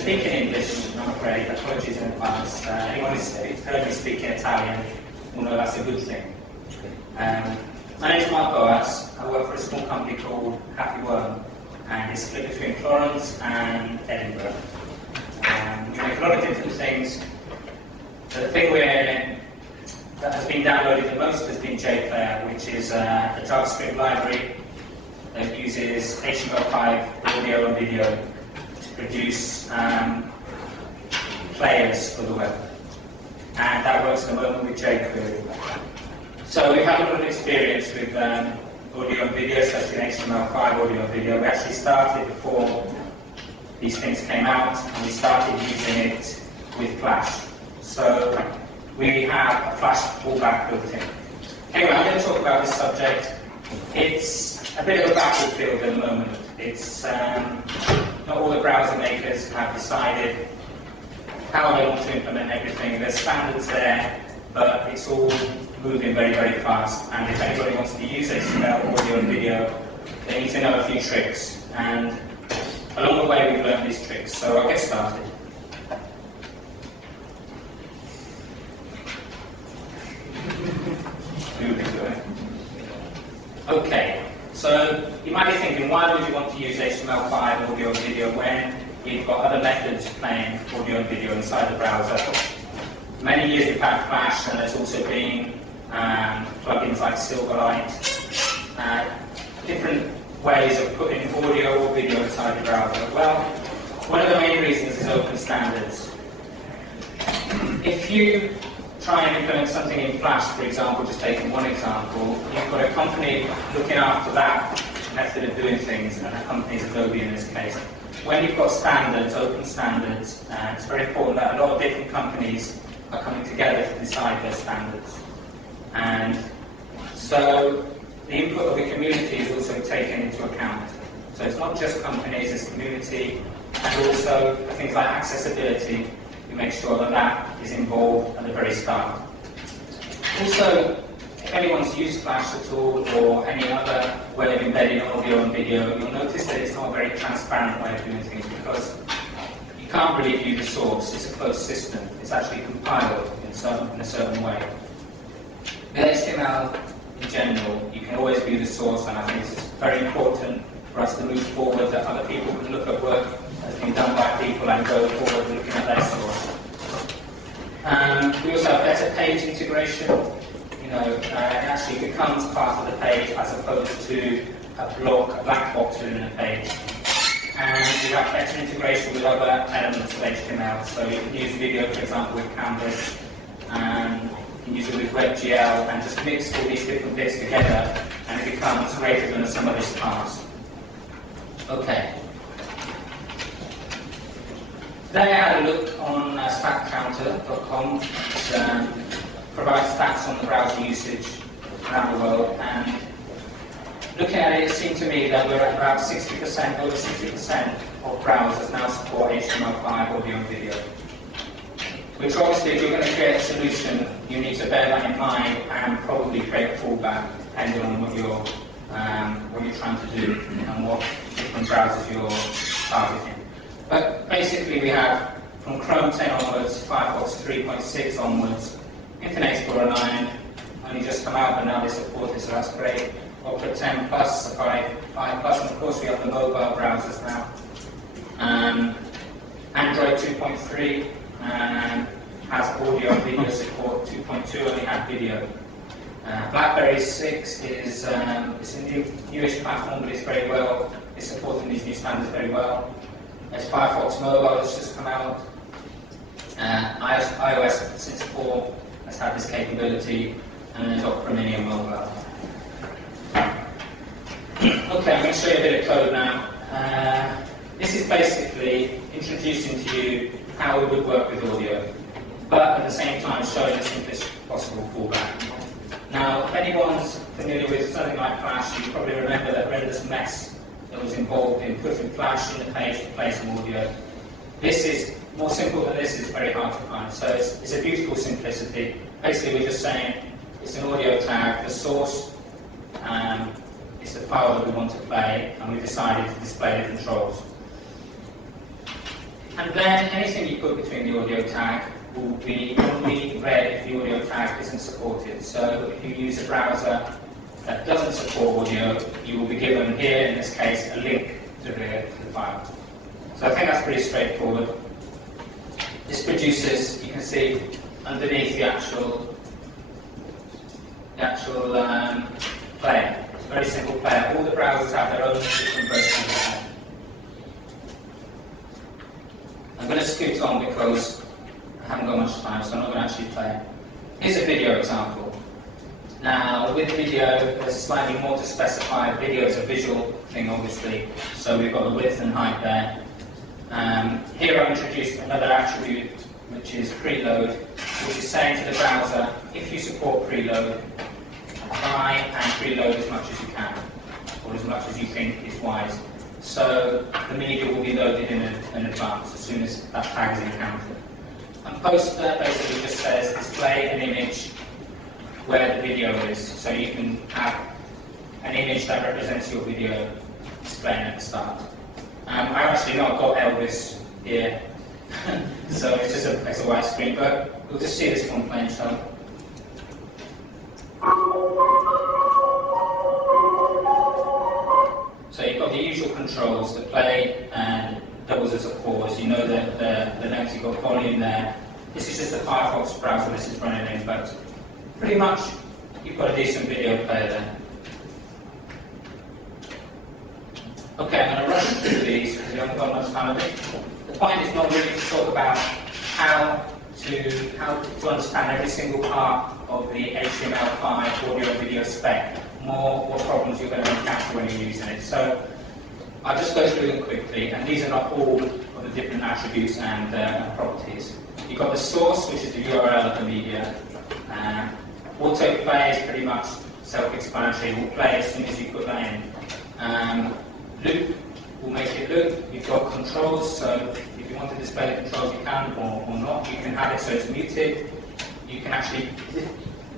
speak in English, I'm afraid. Apologies in advance. Anyone who's heard me speak in Italian will know that's a good thing. My name is Boas. I work for a small company called Happy Worm, and it's split between Florence and Edinburgh. We make a lot of different things. So the thing that has been downloaded the most has been jPlayer, which is a JavaScript library that uses HTML5 audio and video to produce players for the web. And that works at the moment with jQuery. So we've had a lot of experience with audio and video, especially HTML5 audio and video. We actually started before these things came out, and we started using it with Flash. So we have a Flash fallback built in. Anyway, I'm going to talk about this subject. It's a bit of a battlefield at the moment. It's not all the browser makers have decided how they want to implement everything. There's standards there, but it's all moving very, very fast. And if anybody wants to use HTML audio and video, they need to know a few tricks. And along the way, we've learned these tricks. So I'll get started. Okay, so you might be thinking, why would you want to use HTML5 audio and video when you've got other methods of playing audio and video inside the browser? Many years we've had Flash, and there's also been plugins like Silverlight, different ways of putting audio or video inside the browser. Well, one of the main reasons is open standards. If you try and implement something in Flash, for example, just taking one example, you've got a company looking after that method of doing things, and that company is Adobe in this case. When you've got standards, open standards, it's very important that a lot of different companies are coming together to decide their standards. And so the input of the community is also taken into account. So it's not just companies, it's community, and also things like accessibility. We make sure that that is involved at the very start. Also, if anyone's used Flash at all, or any other way of embedding audio and video, you'll notice that it's not a very transparent way of doing things, because you can't really view the source. It's a closed system. It's actually compiled in a certain way. With HTML in general, you can always view the source, and I think it's very important for us to move forward, that other people can look at work that's been done by people and go forward looking at their source. We also have better page integration. It actually becomes part of the page as opposed to a black box within a page. And we have better integration with other elements of HTML. So you can use video, for example, with Canvas, and you can use it with WebGL, and just mix all these different bits together, and it becomes greater than the sum of its parts. Okay. Today I had a look on stackcounter.com, which provides stats on the browser usage around the world, and looking at it, it seemed to me that we're at about 60%, over 60% of browsers now support HTML5 audio and video. Which obviously, if you're going to create a solution, you need to bear that in mind and probably create a fallback, depending on what you're trying to do and what different browsers you're targeting. But basically, we have from Chrome 10 onwards, Firefox 3.6 onwards, Internet Explorer 9 only just come out, but now they support it, so that's great. Opera 10 Plus, Safari 5 Plus, and of course we have the mobile browsers now. Android 2.3 has audio and video support. 2.2 only had video. BlackBerry 6 is it's a newish platform, but it's very well. It's supporting these new standards very well. There's Firefox Mobile that's just come out. iOS since 4 has had this capability, and there's Opera Mini and Mobile. Okay, I'm going to show you a bit of code now. This is basically introducing to you how it would work with audio, but at the same time showing the simplest possible fallback. Now, if anyone's familiar with something like Flash, you probably remember that horrendous mess that was involved in putting Flash in the page to play some audio. This is more simple than this, is very hard to find. So it's a beautiful simplicity. Basically, we're just saying it's an audio tag, the source is the file that we want to play, and we've decided to display the controls. And then anything you put between the audio tag will be only read if the audio tag isn't supported. So if you use a browser that doesn't support audio, you will be given here, in this case, a link to the file. So I think that's pretty straightforward. This produces, you can see underneath the actual player. It's a very simple player. All the browsers have their own different versions. I'm going to scoot on because I haven't got much time, so I'm not going to actually play it. Here's a video example. Now, with video, there's slightly more to specify. Video is a visual thing, obviously, so we've got the width and height there. Here I've introduced another attribute, which is preload, which is saying to the browser, if you support preload, try and preload as much as you can, or as much as you think is wise. So the media will be loaded in advance as soon as that tag is encountered. And poster basically just says display an image where the video is. So you can have an image that represents your video displaying at the start. I've actually not got Elvis here, so it's just a white screen, but we'll just see this one playing, shall we? So you've got the usual controls, the play and doubles as a pause. You know that the notes, you've got volume there. This is just the Firefox browser this is running in, but pretty much you've got a decent video player there. Okay, I'm going to rush through these because we haven't got much time of it. The point is not really to talk about how to understand every single part of the HTML5 audio and video spec, more what problems you're going to encounter when you're using it. So I'll just go through them quickly, and these are not all of the different attributes and properties. You've got the source, which is the URL of the media. Autoplay is pretty much self-explanatory. It will play as soon as you put that in. Loop will make it loop. You've got controls, so if you want to display the controls you can, or not. You can have it so it's muted. You can actually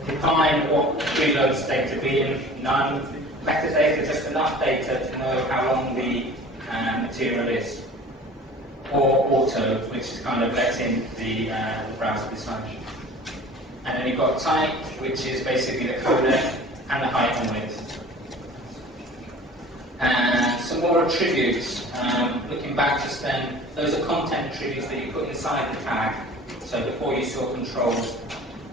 define what preload state to be in. None. Metadata, just enough data to know how long the material is. Or auto, which is kind of letting the browser decide. And then you've got type, which is basically the codec and the height and width. And some more attributes. Looking back just then, those are content attributes that you put inside the tag. So before you saw controls,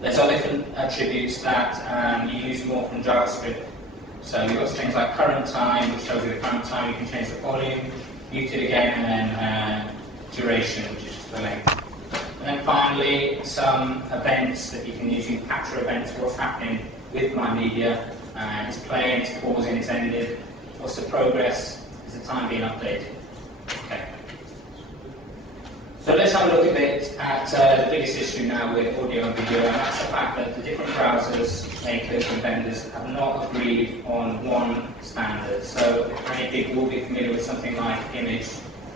there's other attributes that you use more from JavaScript. So you've got things like current time, which shows you the current time. You can change the volume, muted again, and then duration, which is just the length. And then finally, some events that you can use. You can capture events, what's happening with my media. It's playing, it's pausing, it's ended. What's the progress? Is the time being updated? Okay. So let's have a look a bit at the biggest issue now with audio and video, and that's the fact that the different browsers, makers and vendors have not agreed on one standard. So if many people will be familiar with something like image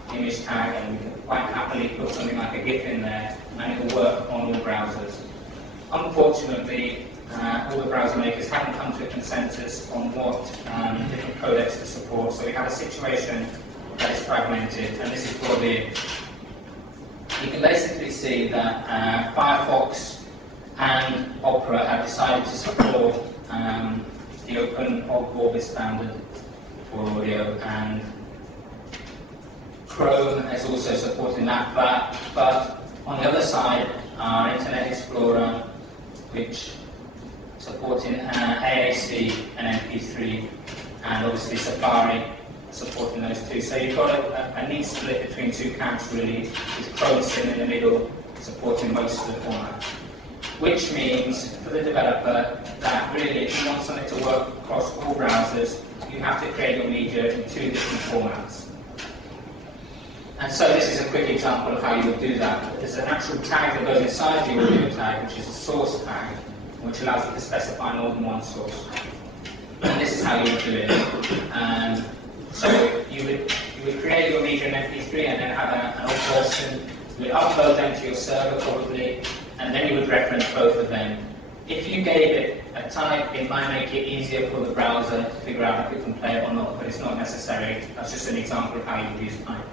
tag, and we can quite happily put something like a GIF in there, and it will work on all browsers. Unfortunately, all the browser makers haven't come to a consensus on what different codecs to support, so we have a situation that is fragmented, and this is probably it. You can basically see that Firefox and Opera have decided to support the open orbit standard for audio, and Chrome is also supporting that, but on the other side, our Internet Explorer, which supporting AAC and MP3, and obviously Safari supporting those two. So you've got a neat split between two camps really, with Chrome sitting in the middle, supporting most of the formats. Which means for the developer that really if you want something to work across all browsers, you have to create your media in two different formats. And so this is a quick example of how you would do that. There's an actual tag that goes inside the audio tag, which is a source tag, which allows you to specify more than one source. And this is how you would do it. So you would create your media in MP3 and then have an old person. You would upload them to your server probably, and then you would reference both of them. If you gave it a type, it might make it easier for the browser to figure out if it can play it or not, but it's not necessary. That's just an example of how you would use type.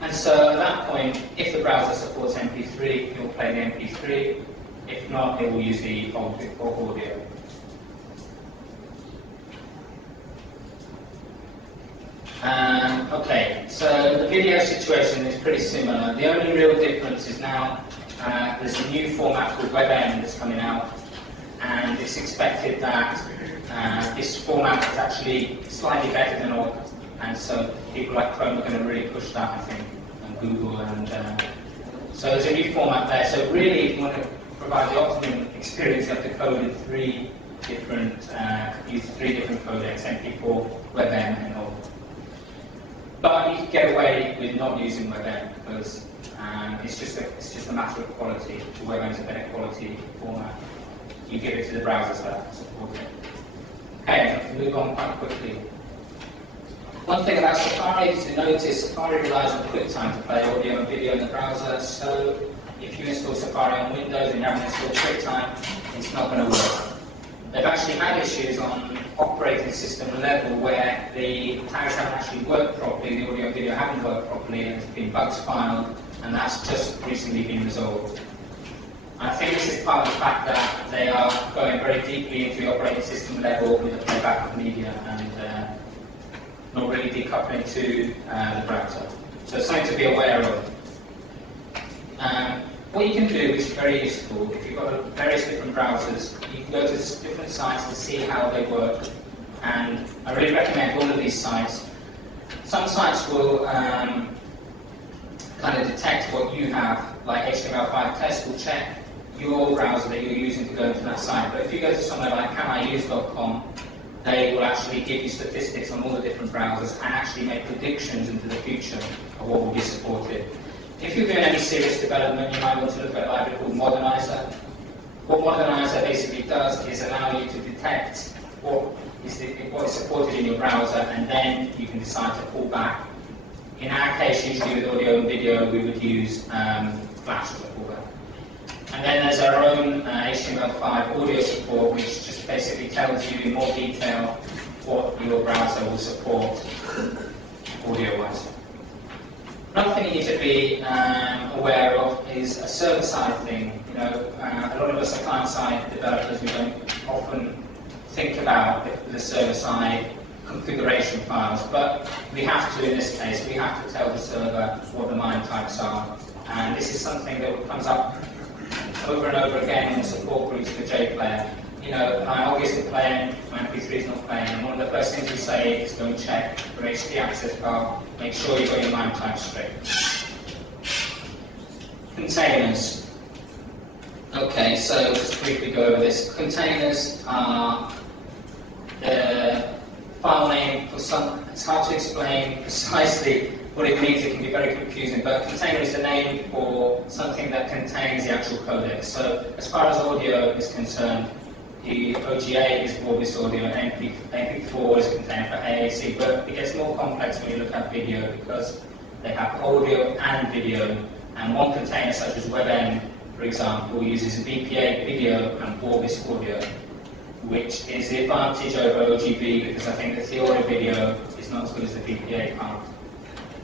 And so at that point, if the browser supports MP3, it will play the MP3. If not, it will use the bulk audio. Okay, so the video situation is pretty similar. The only real difference is now there's a new format called WebM that's coming out, and it's expected that this format is actually slightly better than all, and so people like Chrome are going to really push that, I think, and Google, and so there's a new format there. So really, if you want to provide the optimum experience, you have to code in use three different codecs, MP4, WebM, and all. But you can get away with not using WebM because it's just a matter of quality. WebM is a better quality format. You give it to the browsers that support it. Okay, let's move on quite quickly. One thing about Safari is to notice Safari relies on QuickTime to play audio and video in the browser. So if you install Safari on Windows and you haven't installed QuickTime, it's not going to work. They've actually had issues on operating system level where the tags haven't actually worked properly, the audio and video haven't worked properly, and there's been bugs filed, and that's just recently been resolved. I think this is part of the fact that they are going very deeply into the operating system level with the playback of media and not really decoupling to the browser. So it's something to be aware of. What you can do, which is very useful, if you've got various different browsers, you can go to different sites to see how they work. And I really recommend all of these sites. Some sites will kind of detect what you have, like HTML5 test will check your browser that you're using to go into that site. But if you go to somewhere like caniuse.com, they will actually give you statistics on all the different browsers and actually make predictions into the future of what will be supported. If you're doing any serious development, you might want to look at a library called Modernizer. What Modernizer basically does is allow you to detect what is supported in your browser, and then you can decide to pull back. In our case, usually with audio and video, we would use Flash to pull back. And then there's our own HTML5 audio support, which just basically tells you in more detail what your browser will support audio-wise. Another thing you need to be aware of is a server-side thing. You know, a lot of us are client-side developers. We don't often think about the server-side configuration files, but we have to in this case. We have to tell the server what the MIME types are, and this is something that comes up over and over again in the support groups for jPlayer. You know, my OG isn't playing, my MP3 is not playing, and one of the first things we say is go and check your HT access file, make sure you've got your MIME type straight. Containers. Okay, so just briefly go over this. Containers are the file name for some, it's hard to explain precisely what it means, it can be very confusing, but container is the name for something that contains the actual codec. So as far as audio is concerned, the OGA is Boas audio, and MP4 is container for AAC, but it gets more complex when you look at video because they have audio and video, and one container such as WebM, for example, uses VPA video and Boas audio, which is the advantage over OGB because I think that the audio video is not as good as the VPA part,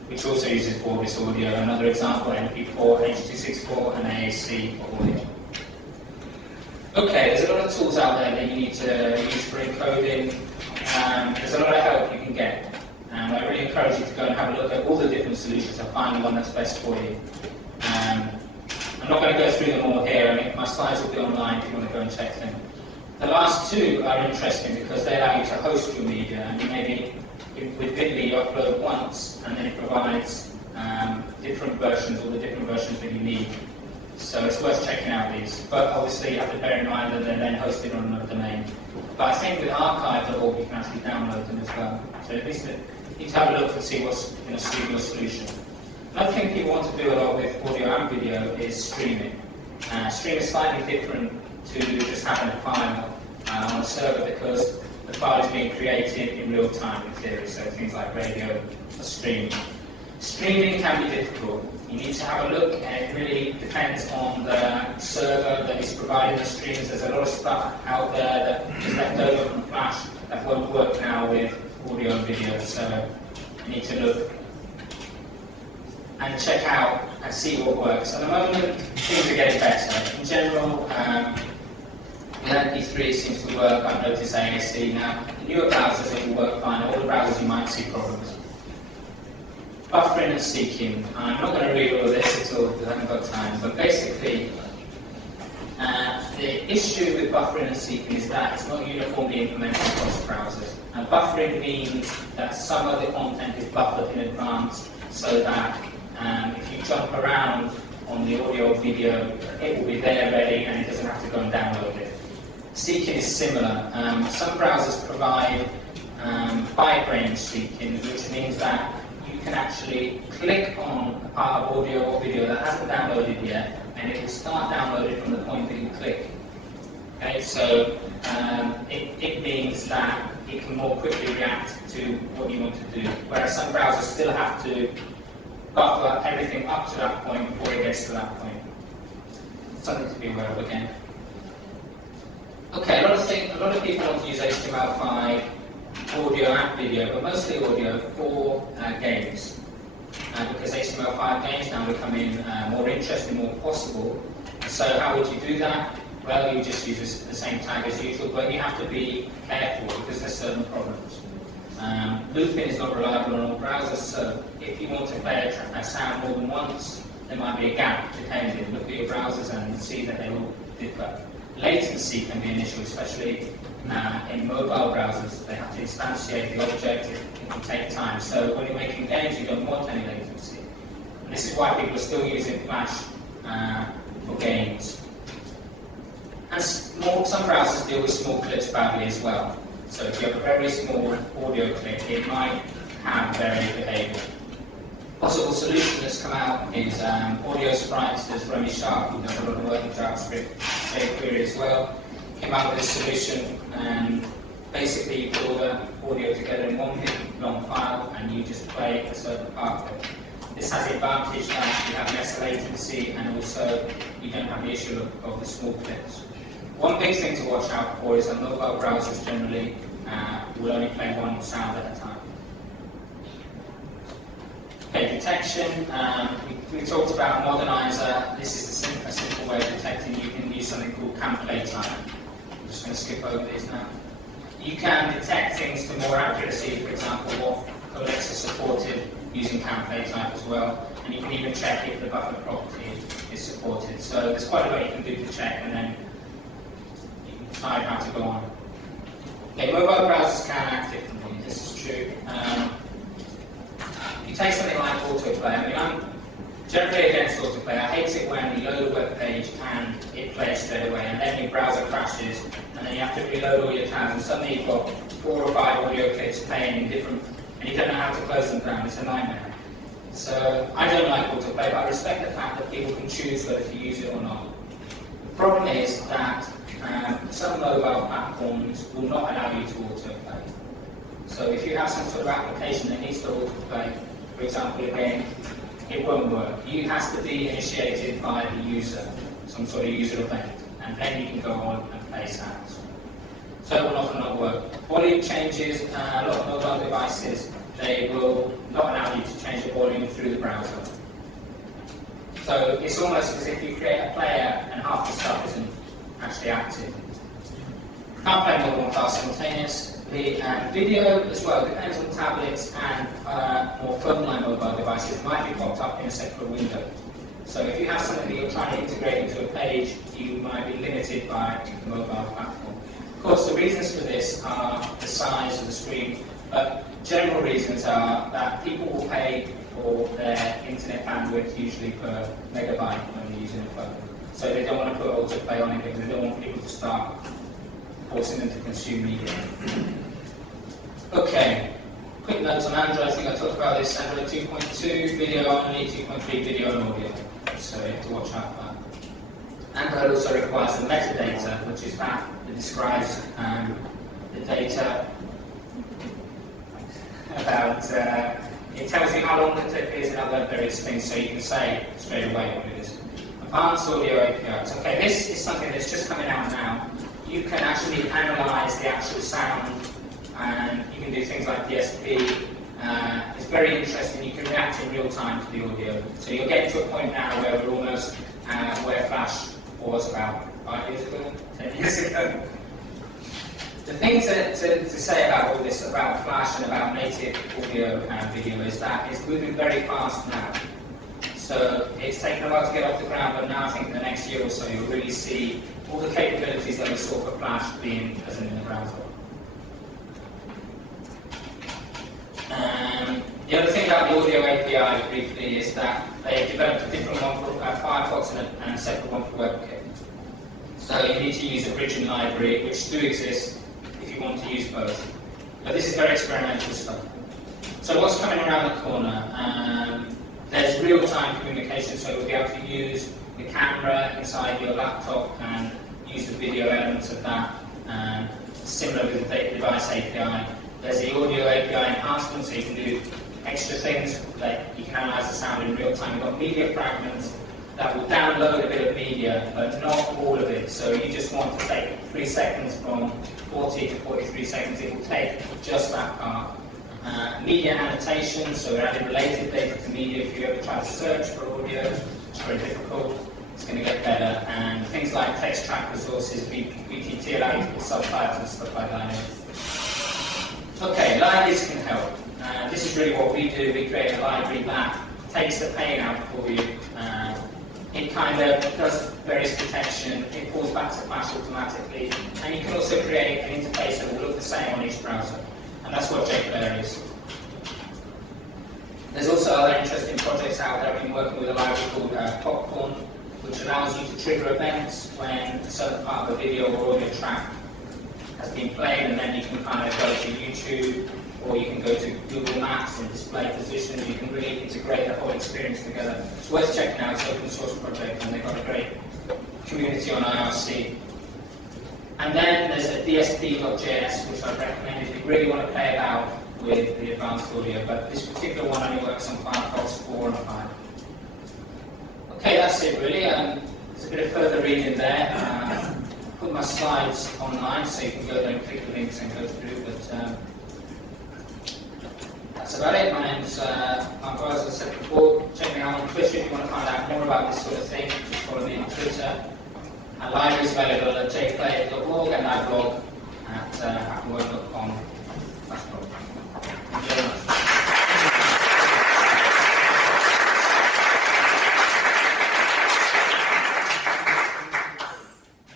which also uses Boas audio. Another example, MP4, H.264, and AAC for audio. Okay, there's a lot of tools out there that you need to use for encoding. There's a lot of help you can get. And I really encourage you to go and have a look at all the different solutions and find the one that's best for you. I'm not going to go through them all here. I mean, my slides will be online if you want to go and check them. The last two are interesting because they allow you to host your media. And maybe with Bitly you upload once and then it provides different versions, all the different versions that you need. So it's worth checking out these. But obviously you have to bear in mind that they're then hosted on another domain. But I think with archive.org you can actually download them as well. So at least you need to have a look and see what's going to suit your solution. Another thing people want to do a lot with audio and video is streaming. Stream is slightly different to just having a file on a server because the file is being created in real time in theory. So things like radio or streaming. Streaming can be difficult. You need to have a look, and it really depends on the server that is providing the streams. There's a lot of stuff out there that is left over from Flash that won't work now with audio and video, so you need to look. and check out and see what works. At the moment, things are getting better. In general, MP3 seems to work. I've noticed ASC now. In newer browsers, it will work fine. All the browsers, you might see problems. Buffering and seeking. I'm not going to read all of this at all because I haven't got time, but basically, the issue with buffering and seeking is that it's not uniformly implemented across browsers. And buffering means that some of the content is buffered in advance so that if you jump around on the audio or video, it will be there ready and it doesn't have to go and download it. Seeking is similar. Some browsers provide byte range seeking, which means that you can actually click on a part of audio or video that hasn't downloaded yet, and it will start downloading from the point that you click. Okay, so it means that it can more quickly react to what you want to do, whereas some browsers still have to buffer everything up to that point before it gets to that point. Something to be aware of again. Okay, a lot of people want to use HTML5 audio and video, but mostly audio for games. Because HTML5 games now becoming more interesting, more possible. So how would you do that? Well, you just use the same tag as usual, but you have to be careful because there's certain problems. Looping is not reliable on all browsers, so if you want to play a sound more than once, there might be a gap depending. Look at your browsers and see that they all differ. Latency can be an issue, especially in mobile browsers. They have to instantiate the object, it can take time. So when you're making games, you don't want any latency. And this is why people are still using Flash for games. And some browsers deal with small clips badly as well. So if you have a very small audio clip, it might have varied behavior. Possible solution that's come out is audio sprites. There's Remy Sharp, who does a lot of work in JavaScript, jQuery as well. Came out with this solution, and basically you put all the audio together in one big long file, and you just play a certain part of it. This has the advantage that you have less latency, and also you don't have the issue of the small clips. One big thing to watch out for is that mobile browsers generally will only play one sound at a time. Okay, detection. We talked about modernizer. This is a simple way of detecting. You can use something called play type. I'm just going to skip over these now. You can detect things to more accuracy, for example, what codecs are supported using play type as well. And you can even check if the buffer property is supported. So there's quite a lot you can do to check, and then you can decide how to go on. Okay, mobile browsers can act differently. This is true. If you take something like autoplay, I mean, I'm generally against autoplay. I hate it when you load a web page and it plays straight away, and then your browser crashes, and then you have to reload all your tabs, and suddenly you've got 4 or 5 audio clips playing in different, and you don't know how to close them down. It's a nightmare. So I don't like autoplay, but I respect the fact that people can choose whether to use it or not. The problem is that some mobile platforms will not allow you to autoplay. So if you have some sort of application that needs to autoplay, for example, a game, it won't work. It has to be initiated by the user, some sort of user event, and then you can go on and play sounds. So it will often not work. Volume changes, a lot of mobile devices, they will not allow you to change the volume through the browser. So it's almost as if you create a player and half the stuff isn't actually active. Can't play more than one file simultaneous. The video as well depends on tablets and more phone-line mobile devices. It might be popped up in a separate window. So if you have something that you're trying to integrate into a page, you might be limited by the mobile platform. Of course, the reasons for this are the size of the screen, but general reasons are that people will pay for their internet bandwidth usually per megabyte when they're using a phone. So they don't want to put autoplay on it because they don't want people to start forcing them to consume media. Okay, quick notes on Android. I think I talked about this. Android 2.2, video only, 2.3, video and audio. So you have to watch out for that. Android also requires the metadata, which is that describes the data about, it tells you how long the clip is and other various things, so you can say straight away what it is. Advanced audio APIs. Okay, this is something that's just coming out now. You can actually analyze the actual sound, and you can do things like DSP, is very interesting. You can react in real time to the audio. So you're getting to a point now where we're almost where Flash was about 5 years ago, 10 years ago. The thing to say about all this, about Flash and about native audio and video, is that it's moving very fast now. So it's taken a while to get off the ground, but now I think in the next year or so you'll really see all the capabilities that we saw for Flash being present in the browser. The other thing about the audio API, briefly, is that they developed a different one for Firefox and a separate one for WebKit. So you need to use a bridging library, which do exist if you want to use both. But this is very experimental stuff. So what's coming around the corner? There's real-time communication, so you'll be able to use the camera inside your laptop and use the video elements of that, similar with the data device API. There's the audio API enhancement, so you can do extra things, like you can analyze the sound in real time. You've got media fragments that will download a bit of media, but not all of it. So you just want to take 3 seconds from 40 to 43 seconds, it will take just that part. Media annotation, so we're adding related data to media. If you ever try to search for audio, it's very difficult. It's going to get better. And things like text track resources, VTT allow you to put subtitles and stuff like that. Okay, libraries can help. This is really what we do. We create a library that takes the pain out for you. It kind of does various detection. It falls back to Flash automatically. And you can also create an interface that will look the same on each browser. And that's what jPlayer is. There's also other interesting projects out there. I've been working with a library called Popcorn, which allows you to trigger events when a certain part of the video or audio track has been played, and then you can kind of go to YouTube, or you can go to Google Maps and display positions. You can really integrate the whole experience together. It's worth checking out. It's an open source project, and they've got a great community on IRC. And then there's a DSP.js, which I'd recommend if you really want to play about with the advanced audio, but this particular one only works on Firefox 4 and 5. Okay, that's it really. There's a bit of further reading there. Put my slides online so you can go there and click the links and go through, but that's about it. My name's Boas, as I said before. Check me out on Twitter if you want to find out more about this sort of thing. Just follow me on Twitter. Our library is available at jplayer.org, and I blog at hackerwork.com. Thank you very much.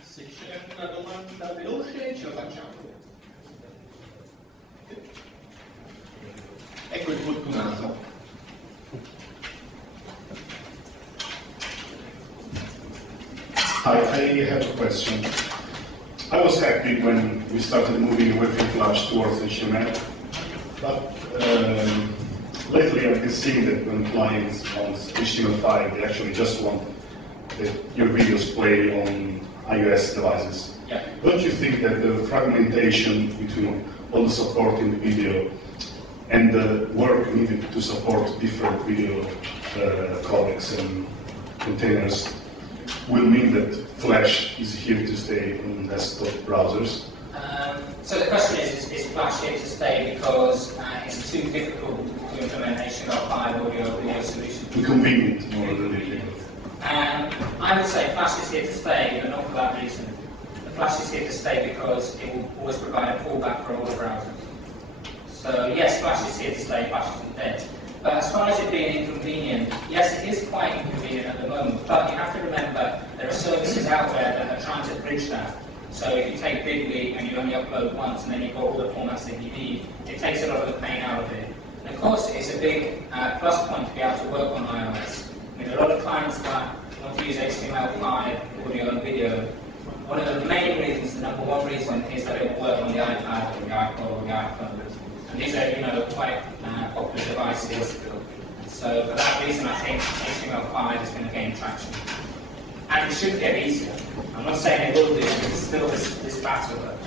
Se c'è una domanda veloce, ce la facciamo. Ecco il fortunato. Hi, I have a question. I was happy when we started moving away from Flash towards HTML, but lately I've been seeing that when clients want HTML5, they actually just want that your videos play on iOS devices. Yeah. Don't you think that the fragmentation between all the support in the video and the work needed to support different video codecs and containers will mean that Flash is here to stay on desktop browsers? So the question is Flash here to stay because it's too difficult to implement HTML5 audio video solution? Too convenient, more than anything. I would say Flash is here to stay, but not for that reason. The Flash is here to stay because it will always provide a fallback for all the browsers. So yes, Flash is here to stay, Flash isn't dead. But as far as it being inconvenient, yes, it is quite inconvenient at the moment, but you have to remember there are services out there that are trying to bridge that. So if you take Bigly and you only upload once and then you've got all the formats that you need, it takes a lot of the pain out of it. And of course, it's a big plus point to be able to work on iOS. I mean, a lot of clients that want to use HTML5 audio and video, one of the main reasons, the number one reason, is that it will work on the iPad or the iPod or the iPhone. And these are, quite popular devices. So for that reason, I think HTML5 is going to gain traction. And it should get easier. I'm not saying it will do, because it's still this battle, but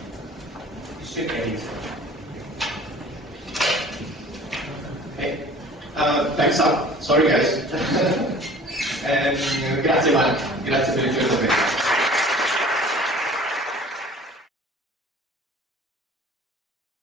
it should get easier. Okay. Thanks up. Sorry guys. Grazie Mark, grazie per il tuo intervento.